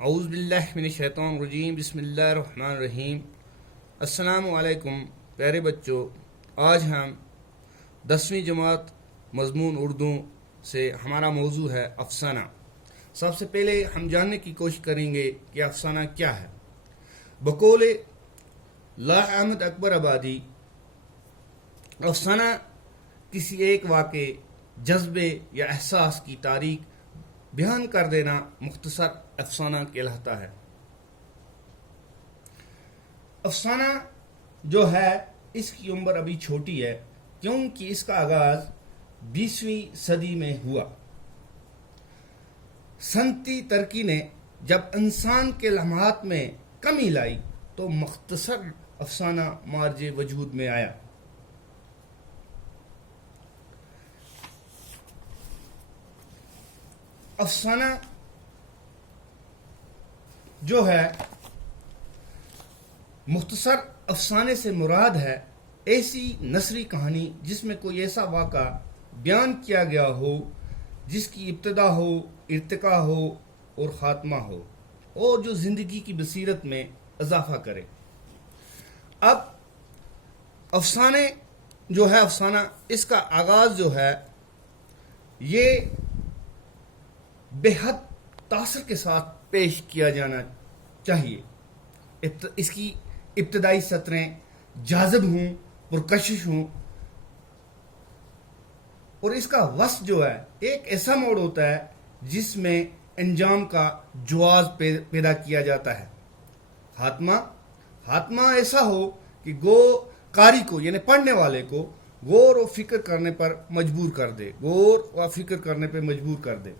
اعوذ باللہ من الشیطان الرجیم بسم اللہ الرحمن الرحیم۔ السلام علیکم پیارے بچوں، آج ہم 10ویں جماعت مضمون اردو سے ہمارا موضوع ہے افسانہ۔ سب سے پہلے ہم جاننے کی کوشش کریں گے کہ افسانہ کیا ہے۔ بقول لاہ احمد اکبر آبادی، افسانہ کسی ایک واقعے، جذبے یا احساس کی تاریخ بیان کر دینا مختصر افسانہ کہلاتا ہے۔ افسانہ جو ہے اس کی عمر ابھی چھوٹی ہے، کیونکہ اس کا آغاز 20ویں صدی میں ہوا۔ صنعتی ترقی نے جب انسان کے لمحات میں کمی لائی تو مختصر افسانہ مارج وجود میں آیا۔ افسانہ جو ہے، مختصر افسانے سے مراد ہے ایسی نثری کہانی جس میں کوئی ایسا واقعہ بیان کیا گیا ہو جس کی ابتدا ہو، ارتقا ہو اور خاتمہ ہو، اور جو زندگی کی بصیرت میں اضافہ کرے۔ اب افسانے جو ہے، افسانہ اس کا آغاز جو ہے یہ بے حد تاثر کے ساتھ پیش کیا جانا چاہیے۔ اس کی ابتدائی سطریں جاذب ہوں، پرکشش ہوں، اور اس کا وصف جو ہے ایک ایسا موڑ ہوتا ہے جس میں انجام کا جواز پیدا کیا جاتا ہے۔ خاتمہ ایسا ہو کہ گو قاری کو، یعنی پڑھنے والے کو غور و فکر کرنے پر مجبور کر دے، غور و فکر کرنے پہ مجبور کر دے۔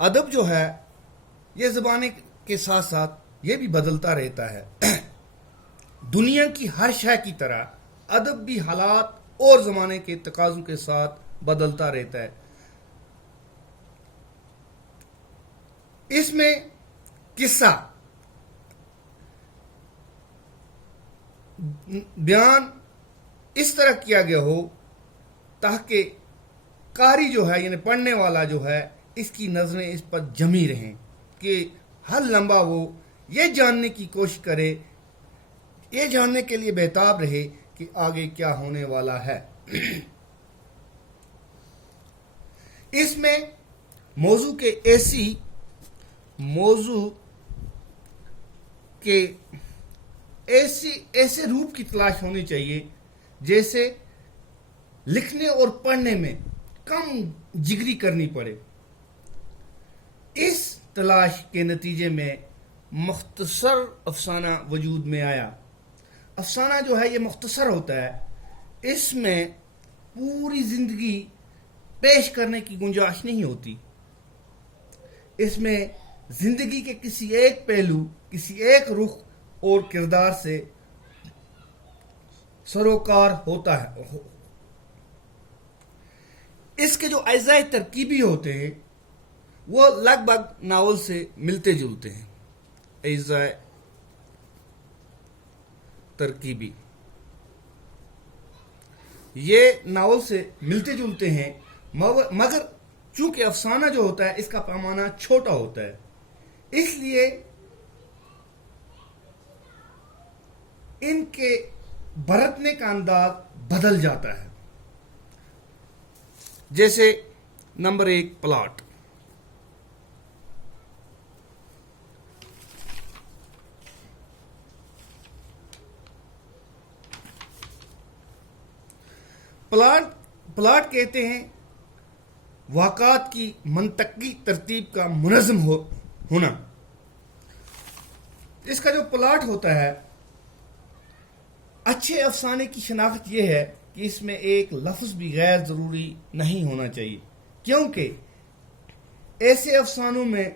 ادب جو ہے یہ زمانے کے ساتھ ساتھ یہ بھی بدلتا رہتا ہے۔ دنیا کی ہر شے کی طرح ادب بھی حالات اور زمانے کے تقاضوں کے ساتھ بدلتا رہتا ہے۔ اس میں قصہ بیان اس طرح کیا گیا ہو تاکہ قاری جو ہے، یعنی پڑھنے والا جو ہے، اس کی نظریں اس پر جمی رہیں کہ ہر لمحہ وہ یہ جاننے کی کوشش کرے، یہ جاننے کے لیے بےتاب رہے کہ آگے کیا ہونے والا ہے۔ اس میں موضوع کے ایسے روپ کی تلاش ہونی چاہیے جیسے لکھنے اور پڑھنے میں کم جگری کرنی پڑے۔ اس تلاش کے نتیجے میں مختصر افسانہ وجود میں آیا۔ افسانہ جو ہے یہ مختصر ہوتا ہے، اس میں پوری زندگی پیش کرنے کی گنجائش نہیں ہوتی۔ اس میں زندگی کے کسی ایک پہلو، کسی ایک رخ اور کردار سے سروکار ہوتا ہے۔ اس کے جو اجزاء ترکیبی ہوتے ہیں وہ لگ بھگ ناول سے ملتے جلتے ہیں۔ اجزاء ترکیبی یہ ناول سے ملتے جلتے ہیں، مگر چونکہ افسانہ جو ہوتا ہے اس کا پیمانہ چھوٹا ہوتا ہے، اس لیے ان کے برتنے کا انداز بدل جاتا ہے۔ جیسے نمبر 1، پلاٹ۔ پلاٹ کہتے ہیں واقعات کی منطقی ترتیب کا منظم ہونا۔ اس کا جو پلاٹ ہوتا ہے، اچھے افسانے کی شناخت یہ ہے کہ اس میں ایک لفظ بھی غیر ضروری نہیں ہونا چاہیے، کیونکہ ایسے افسانوں میں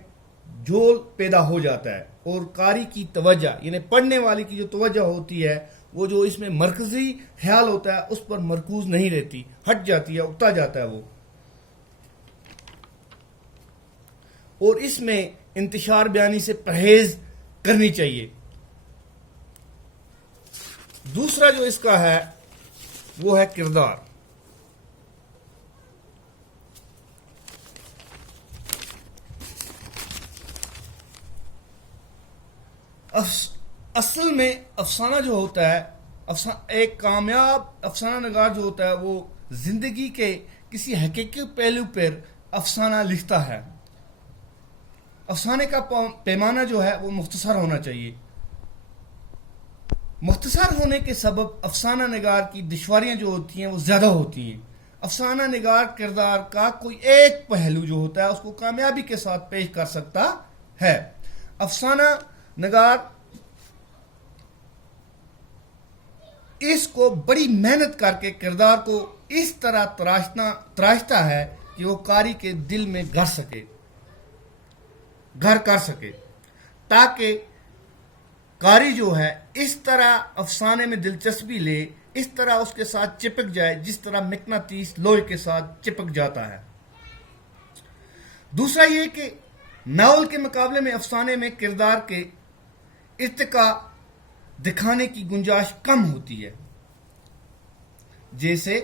جھول پیدا ہو جاتا ہے اور قاری کی توجہ، یعنی پڑھنے والے کی جو توجہ ہوتی ہے، وہ جو اس میں مرکزی خیال ہوتا ہے اس پر مرکوز نہیں رہتی، ہٹ جاتی ہے، اکتا جاتا ہے وہ۔ اور اس میں انتشار بیانی سے پرہیز کرنی چاہیے۔ دوسرا جو اس کا ہے وہ ہے کردار. اصل میں افسانہ جو ہوتا ہے، ایک کامیاب افسانہ نگار جو ہوتا ہے وہ زندگی کے کسی حقیقی پہلو پر افسانہ لکھتا ہے. افسانے کا پیمانہ جو ہے وہ مختصر ہونا چاہیے. مختصر ہونے کے سبب افسانہ نگار کی دشواریاں جو ہوتی ہیں وہ زیادہ ہوتی ہیں. افسانہ نگار کردار کا کوئی ایک پہلو جو ہوتا ہے اس کو کامیابی کے ساتھ پیش کر سکتا ہے. افسانہ نگار اس کو بڑی محنت کر کے کردار کو اس طرح تراشتا ہے کہ وہ قاری کے دل میں گھر کر سکے، تاکہ قاری جو ہے اس طرح افسانے میں دلچسپی لے، اس طرح اس کے ساتھ چپک جائے جس طرح مقناطیس لوہے کے ساتھ چپک جاتا ہے. دوسرا یہ کہ ناول کے مقابلے میں افسانے میں کردار کے ارتقاء دکھانے کی گنجائش کم ہوتی ہے. جیسے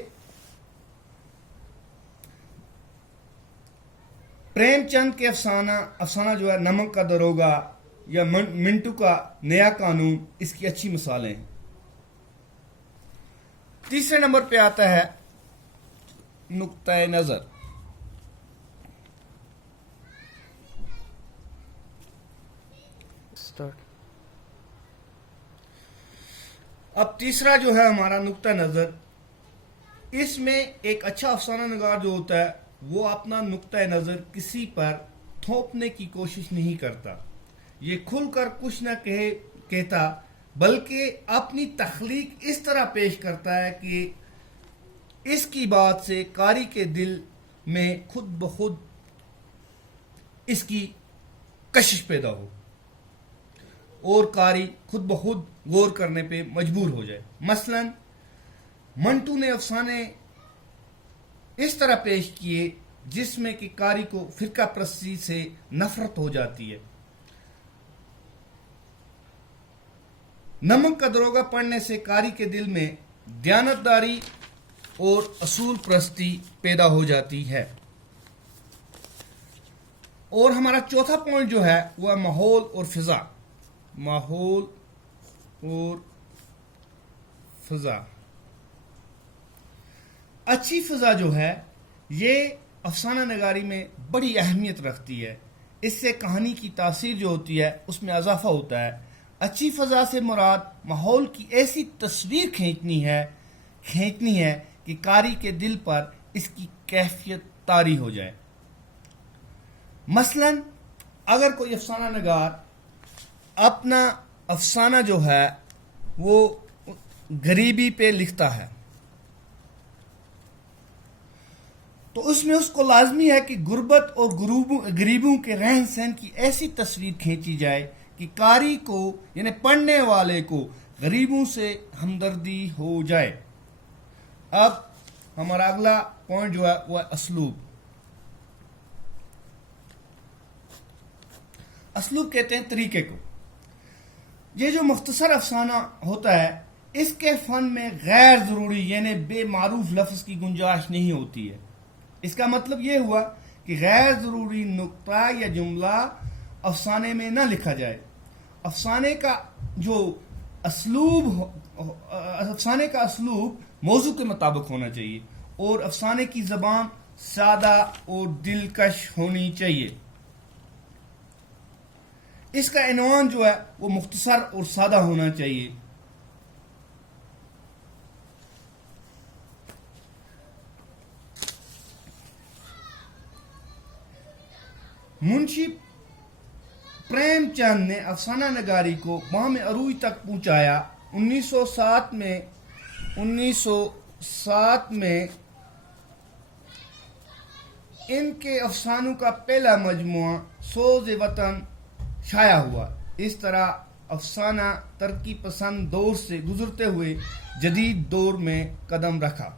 پریم چند کے افسانہ جو ہے نمک کا دروگا یا منٹو کا نیا قانون اس کی اچھی مثالیں ہیں. تیسرے نمبر پہ آتا ہے نقطۂ نظر. اب تیسرا جو ہے ہمارا نقطۂ نظر، اس میں ایک اچھا افسانہ نگار جو ہوتا ہے وہ اپنا نقطۂ نظر کسی پر تھوپنے کی کوشش نہیں کرتا. یہ کھل کر کچھ نہ کہتا بلکہ اپنی تخلیق اس طرح پیش کرتا ہے کہ اس کی بات سے قاری کے دل میں خود بخود اس کی کشش پیدا ہو اور قاری خود بخود غور کرنے پہ مجبور ہو جائے. مثلا منٹو نے افسانے اس طرح پیش کیے جس میں کہ قاری کو فرقہ پرستی سے نفرت ہو جاتی ہے. نمک کا دروگا پڑھنے سے قاری کے دل میں دیانتداری اور اصول پرستی پیدا ہو جاتی ہے. اور ہمارا چوتھا پوائنٹ جو ہے وہ ہے ماحول اور فضا. ماحول اور فضا، اچھی فضا جو ہے یہ افسانہ نگاری میں بڑی اہمیت رکھتی ہے. اس سے کہانی کی تاثیر جو ہوتی ہے اس میں اضافہ ہوتا ہے. اچھی فضا سے مراد ماحول کی ایسی تصویر کھینچنی ہے کہ قاری کے دل پر اس کی کیفیت طاری ہو جائے. مثلا اگر کوئی افسانہ نگار اپنا افسانہ جو ہے وہ غریبی پہ لکھتا ہے تو اس میں اس کو لازمی ہے کہ غربت اور غریبوں کے رہن سہن کی ایسی تصویر کھینچی جائے کہ قاری کو یعنی پڑھنے والے کو غریبوں سے ہمدردی ہو جائے. اب ہمارا اگلا پوائنٹ جو ہے وہ اسلوب. اسلوب کہتے ہیں طریقے کو. یہ جو مختصر افسانہ ہوتا ہے اس کے فن میں غیر ضروری یعنی بے معروف لفظ کی گنجائش نہیں ہوتی ہے. اس کا مطلب یہ ہوا کہ غیر ضروری نقطہ یا جملہ افسانے میں نہ لکھا جائے. افسانے کا اسلوب موضوع کے مطابق ہونا چاہیے اور افسانے کی زبان سادہ اور دلکش ہونی چاہیے. اس کا عنوان جو ہے وہ مختصر اور سادہ ہونا چاہیے. منشی پریم چند نے افسانہ نگاری کو مقام عروج تک پہنچایا. 1907 میں ان کے افسانوں کا پہلا مجموعہ سوز وطن شائع ہوا. اس طرح افسانہ ترقی پسند دور سے گزرتے ہوئے جدید دور میں قدم رکھا.